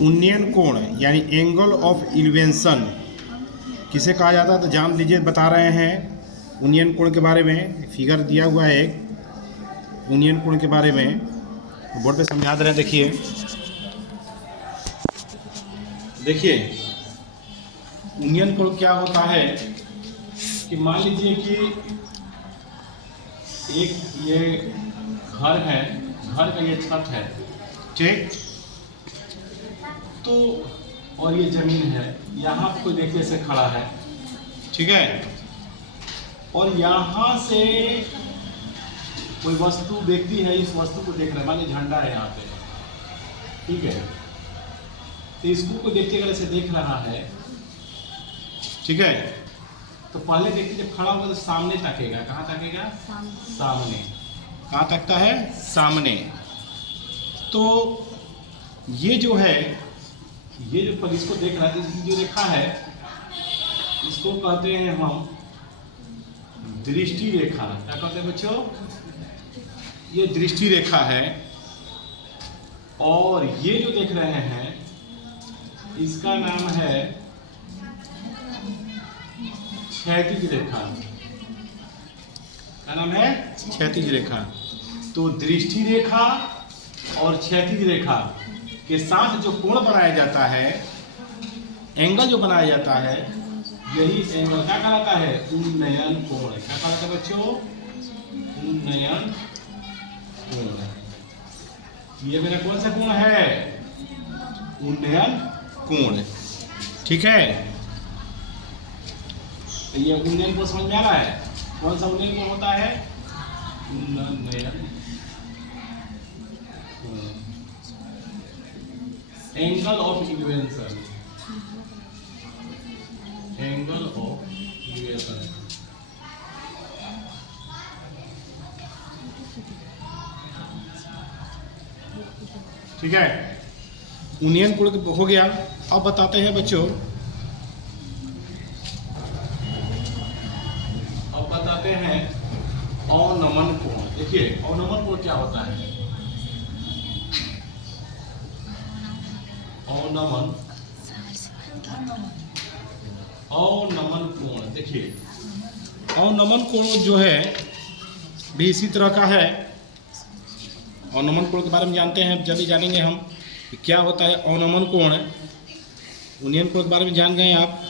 उन्नयन कोण यानी एंगल ऑफ इल्वेंशन किसे कहा जाता है, तो जान लीजिए। बता रहे हैं उन्नयन कोण के बारे में। फिगर दिया हुआ है एक उन्नयन कोण के बारे में, बोर्ड पे समझा दे रहे हैं। देखिए उन्नयन कोण क्या होता है कि मान लीजिए कि एक ये घर है, घर का ये छत है, ठीक, तो और ये जमीन है, यहाँ कोई देखिए से खड़ा है, ठीक है, और यहाँ से कोई वस्तु व्यक्ति है, इस वस्तु को देख रहा है, मान लीजिए झंडा है यहाँ पे, ठीक है, तो इसको कोई व्यक्ति अगर ऐसे देख रहा है, ठीक है, तो पहले व्यक्ति जब खड़ा होगा तो सामने ताकेगा। कहाँ ताकेगा? सामने। कहाँ तकता है? सामने। तो ये जो है, ये जो पर इसको देख रहा है, जो रेखा है इसको कहते हैं हम दृष्टि रेखा। क्या कहते हैं बच्चों? ये दृष्टि रेखा है। और ये जो देख रहे हैं इसका नाम है क्षैतिज रेखा। क्या नाम है? क्षैतिज रेखा। तो दृष्टि रेखा और क्षैतिज रेखा के साथ जो कोण बनाया जाता है, एंगल जो बनाया जाता है, यही एंगल क्या कहलाता है? उन्नयन कोण। क्या कहलाता है बच्चों? उन्नयन कोण। ये मेरा कौन सा कोण है? उन्नयन कोण, ठीक है। ये उन्नयन कोण समझ में आ रहा है? कौन सा उन्नयन कोण होता है? उन्नयन angle of evolution. Angle of evolution, ठीक है। उन्नयन कोण हो गया। अब बताते हैं बच्चों, अब बताते हैं अवनमन कोण। देखिए अवनमन कोण क्या होता है? अवनमन कोण, देखिए अवनमन कोण जो है भी इसी तरह का है। अवनमन कोण के बारे में जानते हैं, जल्दी जानेंगे हम कि क्या होता है अवनमन कोण। उन्नयन कोण के बारे में जान गए आप।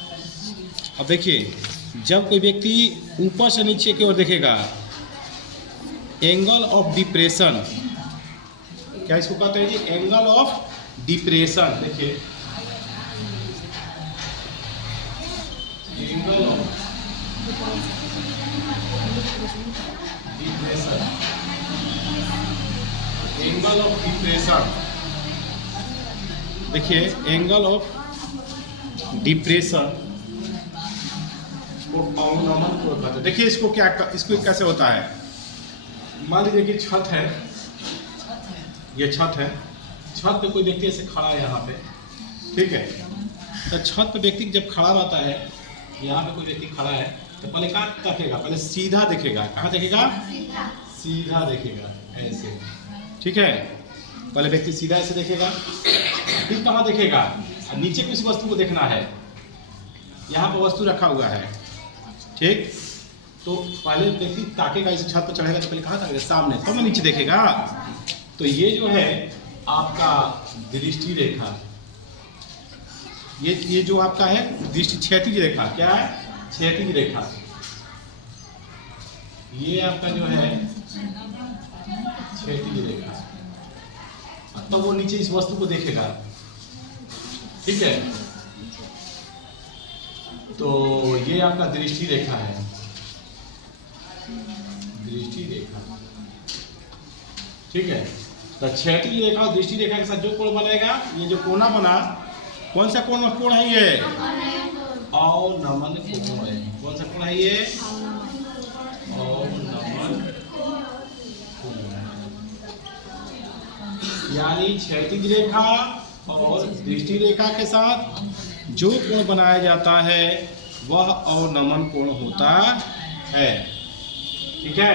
अब देखिए जब कोई व्यक्ति ऊपर से नीचे की ओर देखेगा, एंगल ऑफ डिप्रेशन, क्या इसको कहते हैं जी? Angle of depression. देखिए angle of depression, angle of depression, देखिए एंगल ऑफ डिप्रेशन को अवनमन कोण कहते हैं। देखिए इसको इसको कैसे होता है? मान लीजिए कि छत है, ये छत है, छत पे कोई व्यक्ति ऐसे खड़ा है यहाँ पे, ठीक है। तो छत पे व्यक्ति जब खड़ा रहता है, यहाँ पे कोई व्यक्ति खड़ा है, तो पहले कहाँ देखेगा? पहले सीधा देखेगा। कहाँ देखेगा? सीधा देखेगा, ऐसे, ठीक है। पहले व्यक्ति सीधा ऐसे देखेगा, फिर कहाँ देखेगा? नीचे किसी वस्तु को देखना है, यहाँ पर वस्तु रखा हुआ है, ठीक। तो पहले व्यक्ति ताकेगा, इसे छत पर चढ़ेगा तो पहले कहाँ ताकेगा? सामने, तब मैं नीचे देखेगा। तो ये जो है आपका दृष्टि रेखा, ये जो आपका है दृष्टि क्षैतिज रेखा। क्या है? क्षैतिज रेखा। ये आपका जो है क्षैतिज रेखा। तब वो नीचे इस वस्तु को देखेगा, ठीक है। तो ये आपका दृष्टि रेखा है, दृष्टि रेखा, ठीक है। तो क्षैतिज रेखा और दृष्टि रेखा के साथ जो कोण बनेगा, ये जो कोना बना, कौन सा कोण है ये? अवनमन कोण है। कौन सा कोण है ये? अवनमन कोण। यानी क्षैतिज रेखा और दृष्टि रेखा के साथ जो कोण बनाया जाता है वह अवनमन कोण होता है, ठीक है।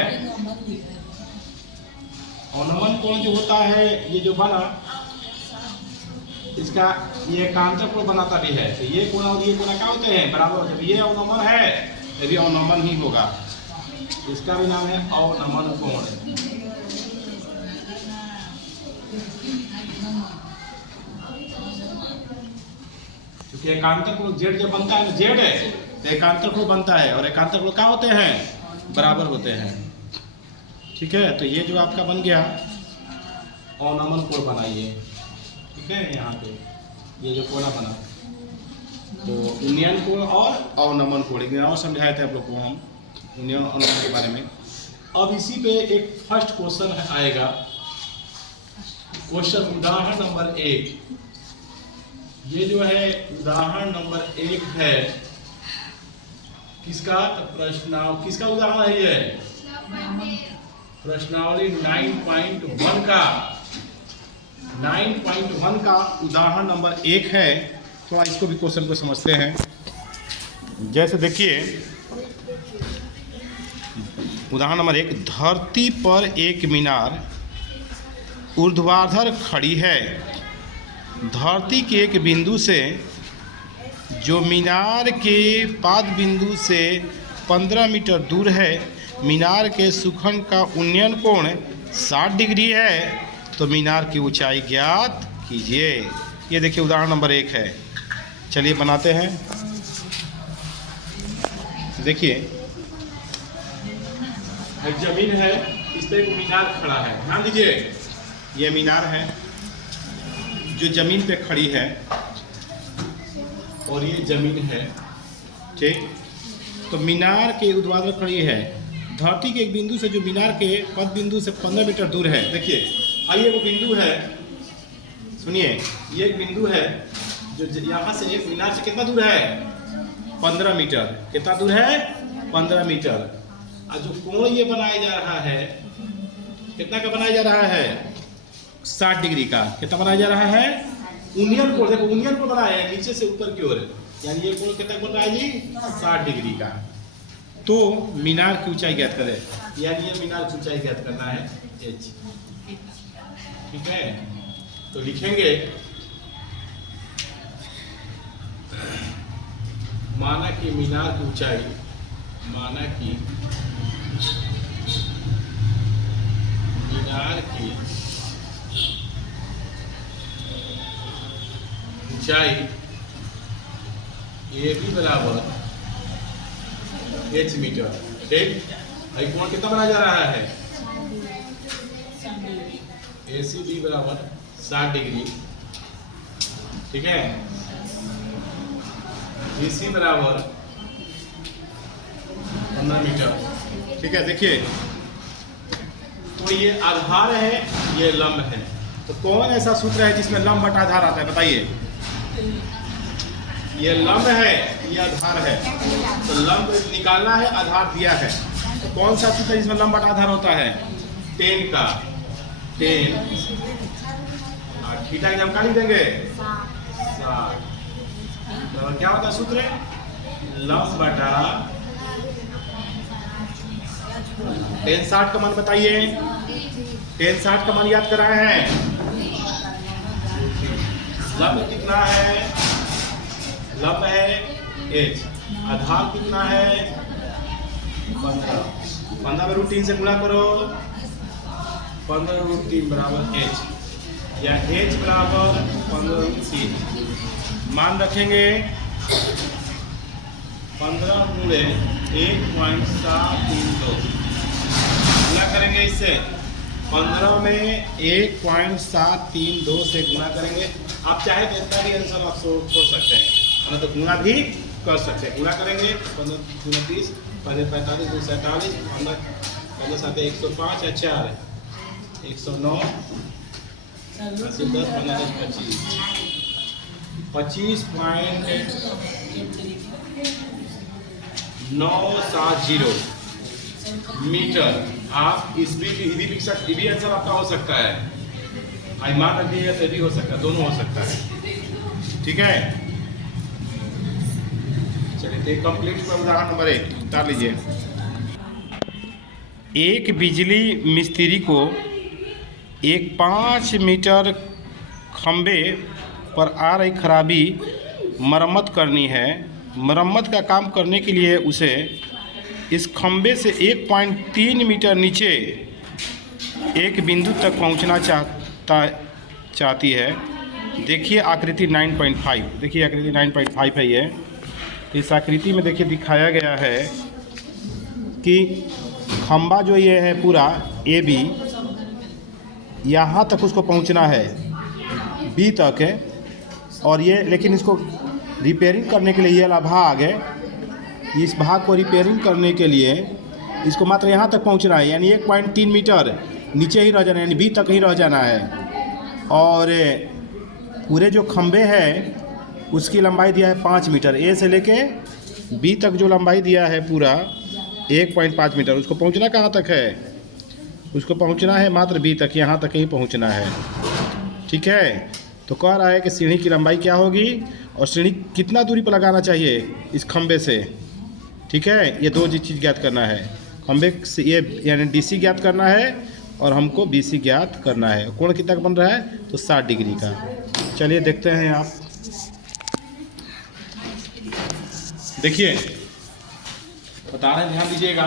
अवनमन कोण जो होता है, ये जो बना, इसका ये एकांतर कोण बनाता भी है। तो ये कोण और ये कोण क्या होते हैं? बराबर। जब ये अवनमन है ये भी अवनमन ही होगा। इसका भी नाम है अवनमन कोण। क्योंकि एकांतर कोण जेड जब बनता है ना, जेड है तो एकांतर कोण बनता है, और एकांतर कोण क्या होते हैं? बराबर होते हैं। ठीक है, तो ये जो आपका बन गया अवनमन कोण बनाइए। ठीक है, यहाँ पे ये जो कोण बना तो उन्नयन कोण और अवनमन कोण, एक दिन और समझाए थे आप लोग को हम उन्नयन और अवनमन के बारे में। अब इसी पे एक फर्स्ट क्वेश्चन आएगा, क्वेश्चन उदाहरण नंबर 1। ये जो है उदाहरण नंबर 1 है किसका? किसका उदाहरण है? ये प्रश्नावली 9.1 का 9.1 का उदाहरण नंबर 1 है। तो इसको भी क्वेश्चन को समझते हैं। जैसे देखिए उदाहरण नंबर 1, धरती पर एक मीनार ऊर्ध्वाधर खड़ी है। धरती के एक बिंदु से जो मीनार के पाद बिंदु से 15 मीटर दूर है, मीनार के सुखन का उन्नयन कोण 60 डिग्री है, तो मीनार की ऊंचाई ज्ञात कीजिए। ये देखिए उदाहरण नंबर 1 है। चलिए बनाते हैं। देखिए एक जमीन है, इस पर एक मीनार खड़ा है। ध्यान दीजिए, ये मीनार है जो जमीन पे खड़ी है और ये जमीन है। ठीक, तो मीनार के ऊर्ध्वाधर खड़ी है। धरती के एक बिंदु से जो मीनार के पद बिंदु से 15 मीटर दूर है। देखिए आइए वो बिंदु है, सुनिए, ये एक बिंदु है जो यहाँ से एक मीनार से कितना दूर है? 15 मीटर। कितना दूर है? 15 मीटर। और जो कोण ये बनाया जा रहा है, कितना का बनाया जा रहा है? 60 डिग्री का। कितना बनाया जा रहा है? उन्नयन कोण। देखो उन्नयन कोण बनाया है नीचे से ऊपर की ओर, यानी ये कोण कितना बन रहा है जी? 60 डिग्री का। तो मीनार की ऊंचाई ज्ञात करें, यानी ये मीनार की ऊंचाई ज्ञात करना है h। ठीक है, तो लिखेंगे माना कि मीनार की ऊंचाई, माना कि मीनार की ऊंचाई ए बी बराबर h मीटर। ठीक, कोण कितना बनाया जा रहा है? ए सी बी बराबर 60 डिग्री। ठीक है, बी सी बराबर 15 मीटर। ठीक है, देखिए तो ये आधार है, ये लंब है। तो कौन ऐसा सूत्र है जिसमें लंब बटा आधार आता है? बताइए। ये लंब है, ये आधार है। तो लंब निकालना है, आधार दिया है। तो कौन सा सूत्र है जिसमें लंब बटा आधार होता है? 10 का 10 और थीटा की जानकारी देंगे 60। तो क्या होता है सूत्र? लंब बटा 10 60 का मान बताइए। 10 60 का मान याद कराए हैं। लंब कितना है? लंब है h, आधार कितना है? 15। 15 में √3 से गुणा करो, 15√3 बराबर h, या h बराबर 15√3। मान रखेंगे 15 गुणे 1.732 गुणा करेंगे इससे। 15 में 1.732 से गुणा करेंगे। आप चाहे तो इतना भी आंसर आप छोड़ सकते हैं, ना तो गुणा भी कर सकते हैं। गुणा करेंगे 15 गुना 30, 15 45 2 47, 15 7 105 या 4 109 10 15 25 25.970 मीटर। आप इस भी आंसर आपका हो सकता है। आई मान रखिएगा तो भी हो सकता है, दोनों हो सकता है। ठीक है, चलिए कंप्लीट पर उदाहरण नंबर 1 उतार लीजिए। एक बिजली मिस्त्री को एक 5 मीटर खंबे पर आ रही खराबी मरम्मत करनी है। मरम्मत का काम करने के लिए उसे इस खंबे से 1.3 मीटर नीचे एक बिंदु तक पहुंचना चाहती है। देखिए आकृति 9.5, देखिए आकृति 9.5 है ये। इस आकृति में देखिए दिखाया गया है कि खंबा जो ये है पूरा ए बी, यहाँ तक उसको पहुंचना है, बी तक है। और ये लेकिन इसको रिपेयरिंग करने के लिए ये वाला भाग है, इस भाग को रिपेयरिंग करने के लिए इसको मात्र यहाँ तक पहुंचना है, यानी 1.3 मीटर नीचे ही रह जाना है, यानी बी तक ही रह जाना है। और पूरे जो खंबे हैं उसकी लंबाई दिया है 5 मीटर, ए से लेके बी तक जो लंबाई दिया है पूरा 1.5 मीटर। उसको पहुंचना कहाँ तक है? उसको पहुंचना है मात्र बी तक, यहाँ तक ही पहुंचना है। ठीक है, तो कह रहा है कि सीढ़ी की लंबाई क्या होगी और सीढ़ी कितना दूरी पर लगाना चाहिए इस खंबे से। ठीक है, ये दो चीज़ ज्ञात करना है, खंबे से ये यानी डीसी ज्ञात करना है और हमको बीसी ज्ञात करना है। कोण कितना बन रहा है? तो 60 डिग्री का। चलिए देखते हैं, आप देखिए बता रहे हैं, ध्यान दीजिएगा।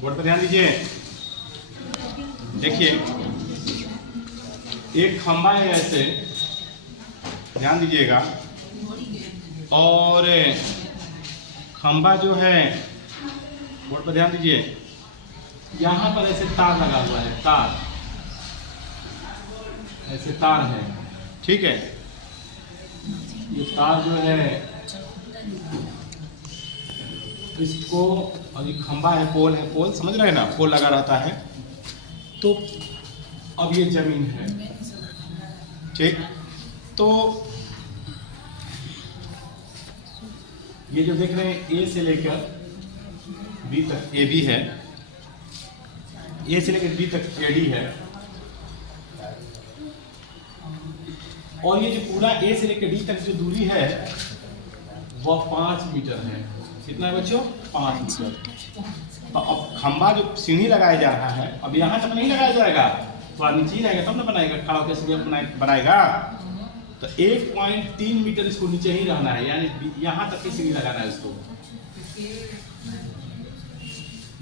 बोर्ड पर ध्यान दीजिए। देखिए एक खंबा है ऐसे, ध्यान दीजिएगा, और खंबा जो है, बोर्ड पर ध्यान दीजिए, यहाँ पर ऐसे तार लगा हुआ है, तार ऐसे तार है। ठीक है, ये तार जो है इसको, और ये खंबा है, पोल है, पोल समझ रहे हैं ना, पोल लगा रहता है। तो अब ये जमीन है, ठीक, तो ये जो देख रहे हैं ए से लेकर बी तक ए बी है, ए से लेकर बी तक ए डी है, और ये जो पूरा ए से लेकर डी तक जो दूरी है वह 5 मीटर है। कितना है बच्चों? 5 मीटर। तो अब खंबा जो सीढ़ी लगाया जा रहा है, अब यहाँ तक नहीं लगाया जाएगा, थोड़ा नीचे ही रहेगा तब ना बनाएगा, खड़ा होकर सीढ़ी बनाएगा। तो 1.3 मीटर इसको नीचे ही रहना है, यानी यहाँ तक की सीढ़ी लगाना है इसको।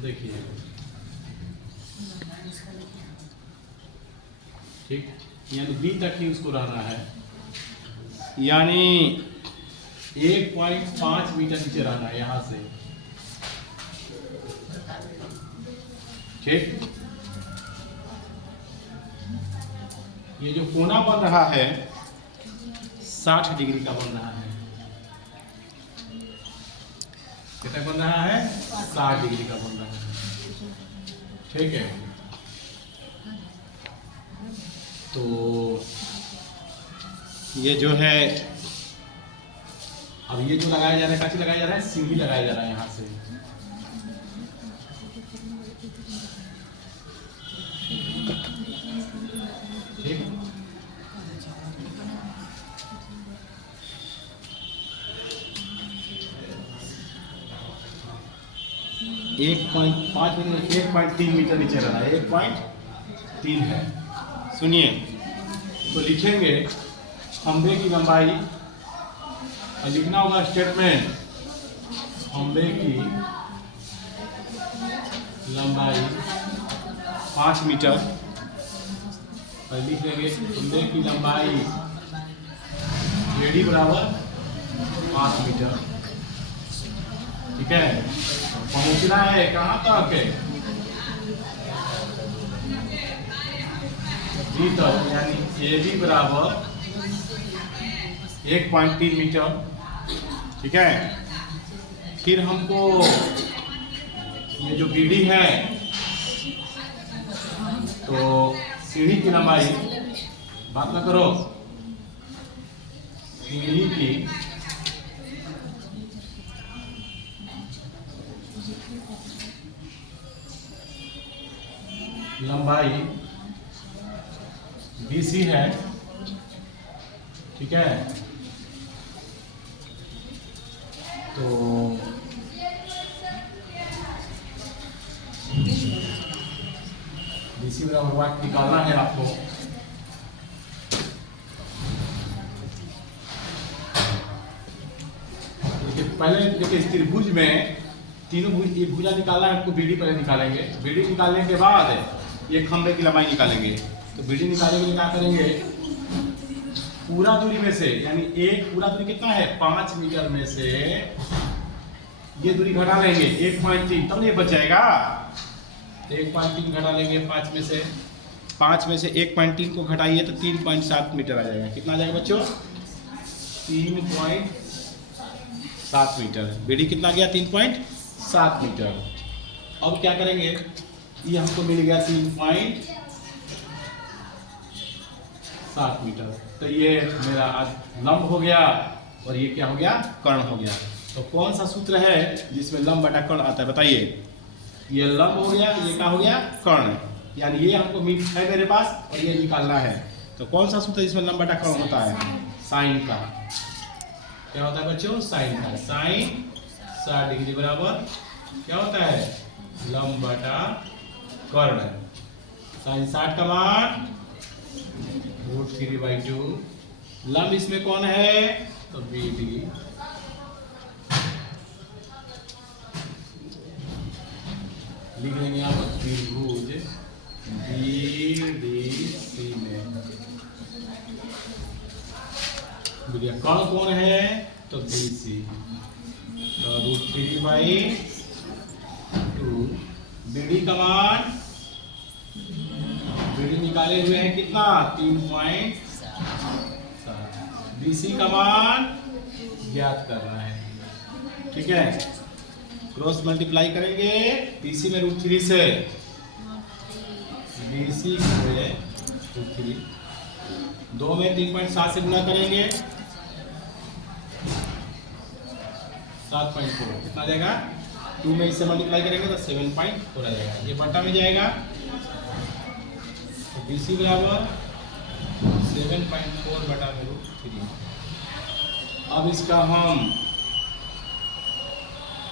देखिए ठीक, यानी बी तक ही उसको रहना है, यानी 1.5 मीटर नीचे रहना है यहाँ से। ठीक, ये जो कोना बन रहा है 60 डिग्री का बन रहा है। कितना बन रहा है? 60 डिग्री का बन रहा है। ठीक है, तो ये जो है, अब ये जो लगाया जा रहा है, काची लगाया जा रहा है, सीढ़ी लगाया जा रहा है यहाँ से। ठीक, एक 1.3 मीटर नीचे रहा है, 1.3 है। सुनिए, तो लिखेंगे खंबे की लंबाई, और लिखना होगा स्टेटमेंट, खंबे की लंबाई 5 मीटर, और लिख लेंगे खंबे की लंबाई एडी बराबर 5 मीटर। ठीक है, पहुंचना है कहाँ तक? बी तक, यानी ए बी बराबर 1.3 मीटर। ठीक है, फिर हमको ये जो बीडी है, तो सीढ़ी की लंबाई, बात ना करो, सीढ़ी की लंबाई BC है। ठीक है, तो BC बराबर वाट निकालना है आपको। देखिए पहले देखिए इस त्रिभुज में तीनों भुज, ये भुजा निकालना है आपको। BD पहले निकालेंगे। BD निकालने के बाद ये खंभे की लंबाई निकालेंगे। तो BD निकालने के लिए क्या करेंगे, पूरा दूरी में से, यानी एक पूरा दूरी कितना है 5 मीटर में से ये दूरी घटा लेंगे 1.3, तब नहीं बच जाएगा। 1.3 घटा लेंगे 5 में से। 5 में से 1.3 को घटाइए तो 3.7 मीटर आ जाएगा। कितना आ जाएगा बच्चों, 3.7 मीटर। BD कितना गया 3.7 मीटर। अब क्या करेंगे, ये हमको मिल गया 3.7 मीटर। तो ये मेरा आज लंब हो गया और ये क्या हो गया, कर्ण हो गया। तो कौन सा सूत्र है जिसमें लंब बटा कर्ण आता है बताइए। ये लंब हो गया, ये क्या हो गया, कर्ण। यानी ये हमको मिल है मेरे पास और ये निकालना है। तो कौन सा सूत्र जिसमें लंब बटा कर्ण होता है, साइन का। क्या होता है बच्चों, साइन का। साइन 60 डिग्री बराबर क्या होता है, लंब बटा कर्ण। साइन 60 का मान √3/2। लंब इसमें कौन है, तो BD। लिख लेंगे यहाँ पर त्रिभुज BDC में कर्ण कौन है, तो BC। तो √3/2। BD का मान, BD निकाले हुए हैं कितना 3.7। BC का मान ज्ञात करना है। ठीक है, क्रॉस मल्टीप्लाई करेंगे BC में √3 से, BC में √3, 2 में 3.7 से गुणा करेंगे 7.4। कितना जाएगा, 2 में इससे मल्टीप्लाई करेंगे तो 7.4 आ जाएगा। ये बटा में जाएगा तो BC बराबर 7.4 बटा में √3। अब इसका हम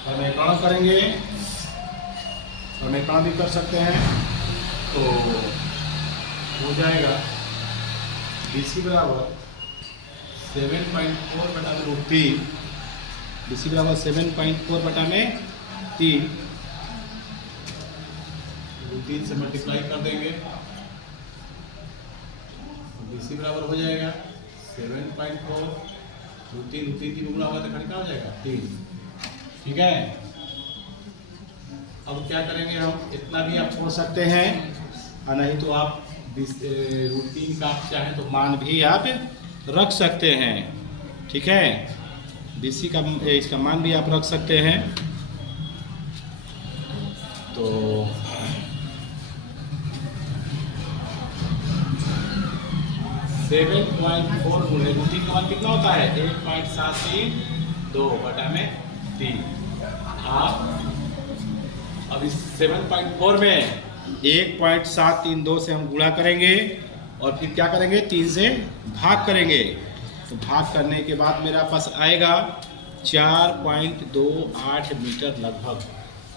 समीकरण करेंगे, समीकरण भी कर सकते हैं। तो हो जाएगा BC बराबर 7.4 बटा में √3। BC बराबर 7.4 बटा में 3 से मल्टीप्लाई कर देंगे। BC बराबर हो जाएगा 7.4 √3 गुणा होगा तो खड़ी हो जाएगा 3। ठीक है, अब क्या करेंगे हम, इतना भी आप छोड़ सकते हैं और नहीं तो आप √3 का आप चाहें तो मान भी आप रख सकते हैं। ठीक है, BC का इसका मान भी आप रख सकते हैं। तो 7.4 गुणे √3 का मान कितना होता है 1.732 बटा में 3। आप अब इस 7.4 में 1.732 से हम गुणा करेंगे और फिर क्या करेंगे 3 से भाग करेंगे। तो भाग करने के बाद मेरा पास आएगा 4.28 मीटर लगभग।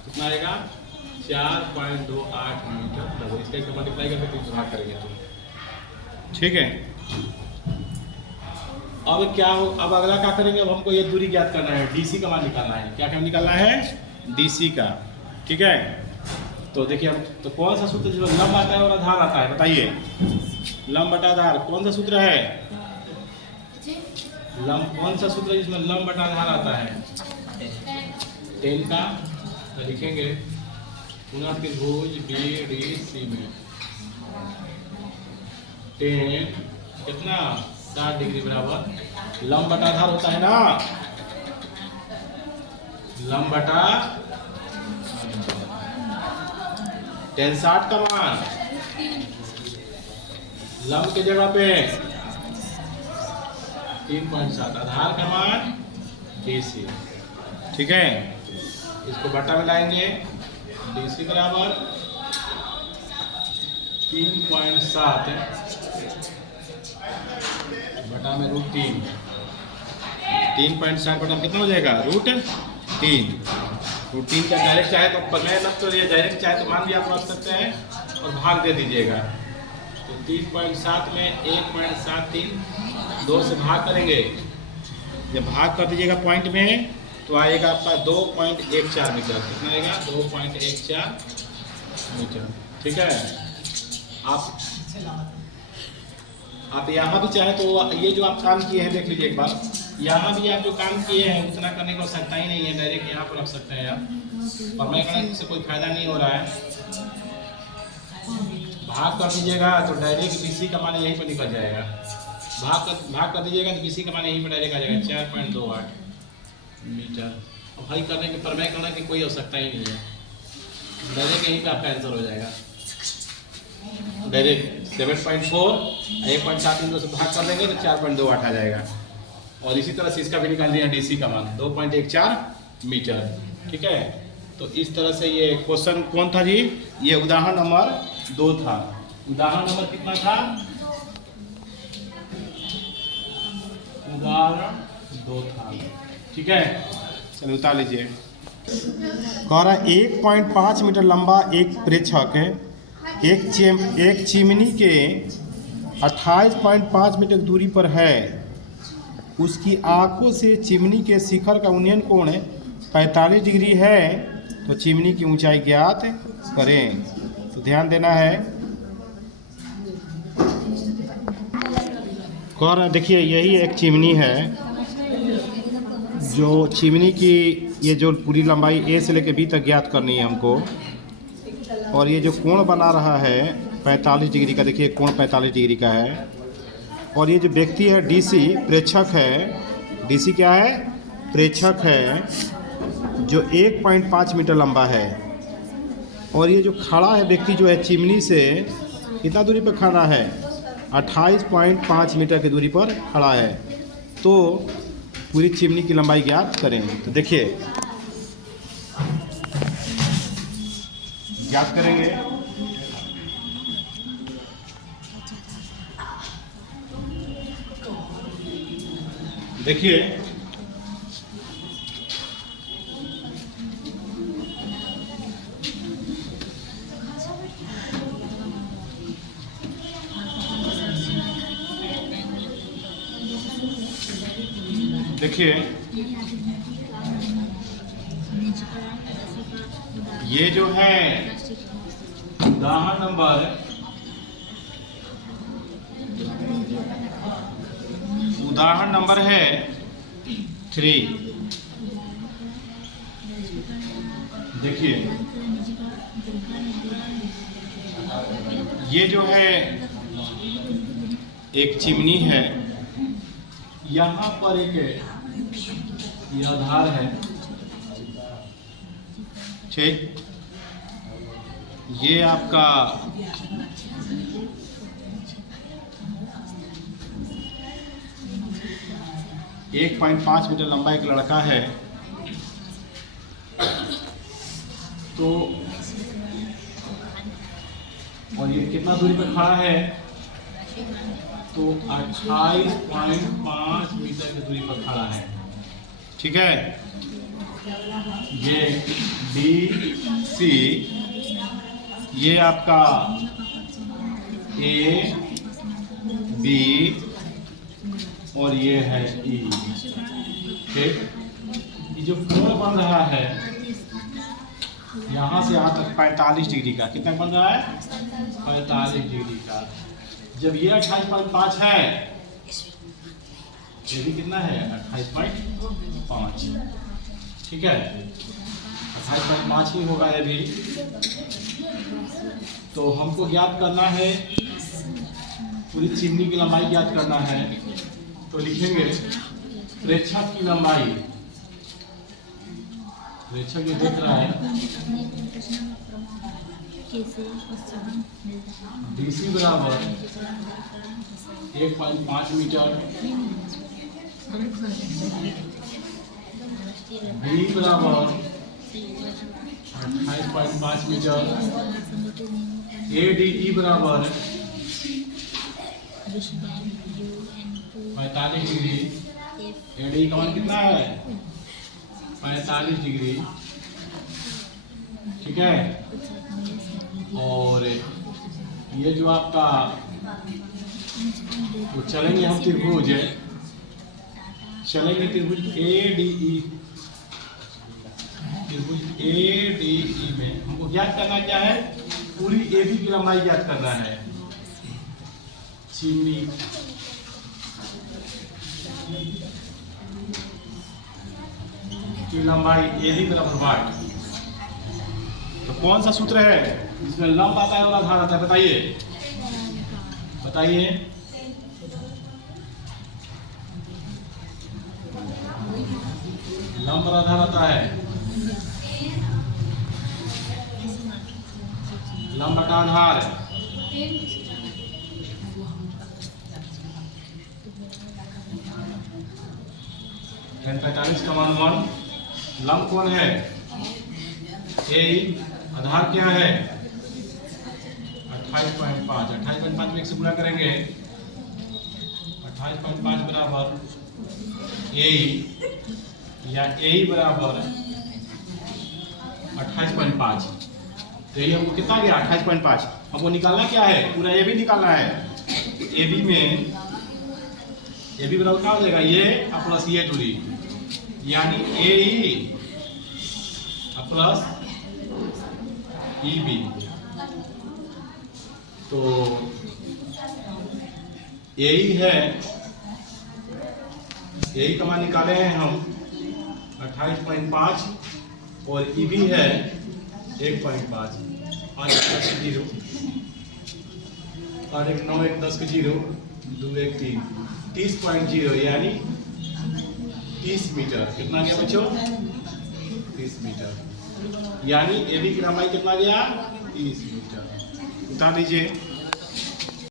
कितना आएगा 4.28 मीटर लगभग। इसका इसका मल्टीप्लाई करके 3 से भाग करेंगे तो ठीक है। अब क्या हो, अब अगला क्या करेंगे, अब हमको ये दूरी ज्ञात करना है, DC का मान निकालना है। क्या क्या निकालना है, DC का। ठीक है, तो देखिए अब तो कौन सा सूत्र जिसमें लंब आता है और आधार आता है बताइए। लंब बटा आधार कौन सा सूत्र है, लंब कौन सा सूत्र है जिसमें लंब बटा आधार आता है, 10 का। तो लिखेंगे पुनः त्रिभुज BDC में 10 कितना 60 डिग्री बराबर लंब बटा आधार होता है ना, लंब बटा 10 60 का मान लंब के जगह पे 3.7 आधार का मान DC। ठीक है, इसको बटा में लाएंगे DC बराबर 3.7 बटा में √3। 3.7 बटा में कितना हो जाएगा √3। √3 का डायरेक्ट चाहे तो मैं तो ये डायरेक्ट चाहे तो मान भी आप रख सकते हैं और भाग दे दीजिएगा। तो 3.7 में 1.73 2 से भाग करेंगे। जब भाग कर दीजिएगा पॉइंट में तो आएगा आपका 2.14 मीटर। कितना आएगा? 2.14 मीटर। ठीक है। आप यहाँ भी चाहे तो ये जो आप काम किए हैं देख लीजिए एक बार। यहाँ भी आप जो काम किए हैं उतना करने की आवश्यकता ही नहीं है, डायरेक्ट यहाँ पर रख सकते हैं आप। पर मैं कहना इससे कोई फायदा नहीं हो रहा है। भाग कर दीजिएगा तो डायरेक्ट बीसी का मान यहीं पर निकल जाएगा। भाग कर दीजिएगा तो बीसी का मान यहीं पर डायरेक्ट आ जाएगा 4.28 मीटर। और भाई करने के पर मैं करने की कोई आवश्यकता ही नहीं है, डायरेक्ट यहीं पर आपका आंसर हो जाएगा। डायरेक्ट 7.4 1.7 से भाग कर देंगे तो 4.28 आ जाएगा। और इसी तरह से इसका भी निकाल दिया डीसी का मान 2.14 मीटर। ठीक है। तो इस तरह से ये क्वेश्चन कौन था जी? ये उदाहरण नंबर 2 था। उदाहरण नंबर कितना था? उदाहरण 2 था। ठीक है। चलिए उतार लीजिए। कह रहा 1.5 मीटर लंबा एक प्रेक्षक एक चिमनी के 28.5 मीटर दूरी पर है। उसकी आंखों से चिमनी के शिखर का उन्नयन कोण 45 डिग्री है। तो चिमनी की ऊंचाई ज्ञात करें। तो ध्यान देना है। कह रहा देखिए यही एक चिमनी है। जो चिमनी की ये जो पूरी लंबाई ए से लेकर बी तक ज्ञात करनी है हमको। और ये जो कोण बना रहा है 45 डिग्री का, देखिए कोण 45 डिग्री का है। और ये जो व्यक्ति है डीसी प्रेक्षक है। डीसी क्या है? प्रेक्षक है जो 1.5 मीटर लंबा है। और ये जो खड़ा है व्यक्ति जो है चिमनी से कितना दूरी पर खड़ा है? 28.5 मीटर की दूरी पर खड़ा है। तो पूरी चिमनी की लंबाई ज्ञात करें। तो देखिए ज्ञात करेंगे। देखिए देखिए ये जो है उदाहरण नंबर है 3। देखिए ये जो है एक चिमनी है। यहाँ पर एक ये आधार है। ठीक। ये आपका एक 1.5 मीटर लंबा एक लड़का है। तो और ये कितना दूरी पर खड़ा है? तो 28.5 मीटर की दूरी पर खड़ा है। ठीक है। ये डी सी, ये आपका ए बी और ये है ई। ठीक। ये जो कोण बन रहा है यहाँ से यहाँ तक 45 डिग्री का। कितना बन रहा है? 45 डिग्री का। जब ये 28.5 है, ये भी कितना है? 28.5। ठीक है। 28.5 ही होगा ये भी। तो हमको ज्ञात करना है, पूरी चिमनी की लंबाई ज्ञात करना है। तो लिखेंगे प्रेक्षक की लंबाई। प्रेक्षक ये देख रहा है डीसी बराबर 1.5 मीटर, बी बराबर 28.5 मीटर, ADE बराबर 45 डिग्री। ADE का मान कितना है? 45 डिग्री। ठीक है। और ये जो आपका तो चलेंगे हम त्रिभुज चलेंगे त्रिभुज ADE में हमको ज्ञात करना क्या है, पूरी AB की लंबाई ज्ञात करना है। चिमनी की लंबाई AB बराबर वाट। तो कौन सा सूत्र है इसमें लंब आता है और आधार आता है, बताइए बताइए। लंब और आधार आता है, लंब बटा आधार। 45 का मान 1। लंब कौन है, ए। आधार क्या है 28.5। 28.5 में 1 से गुणा करेंगे, 28.5 बराबर ए या ए बराबर 28.5। तो ये हमको कितना गया 28.5। हमको निकालना क्या है, पूरा ए भी निकालना है। ए बी में ए बी बराबर क्या हो जाएगा, ये प्लस ये दूरी, यानी ए प्लस ई बी। तो यही है, यही का मान निकाले हैं हम 28.5 और ई बी है 1.5। 5 + 0 और 1 9 1 10 के 0 2 1 3 30.0 यानी 30 मीटर। कितना गया बच्चों, 30 मीटर। यानी AB की लंबाई कितना गया 30 मीटर। बता दीजिए।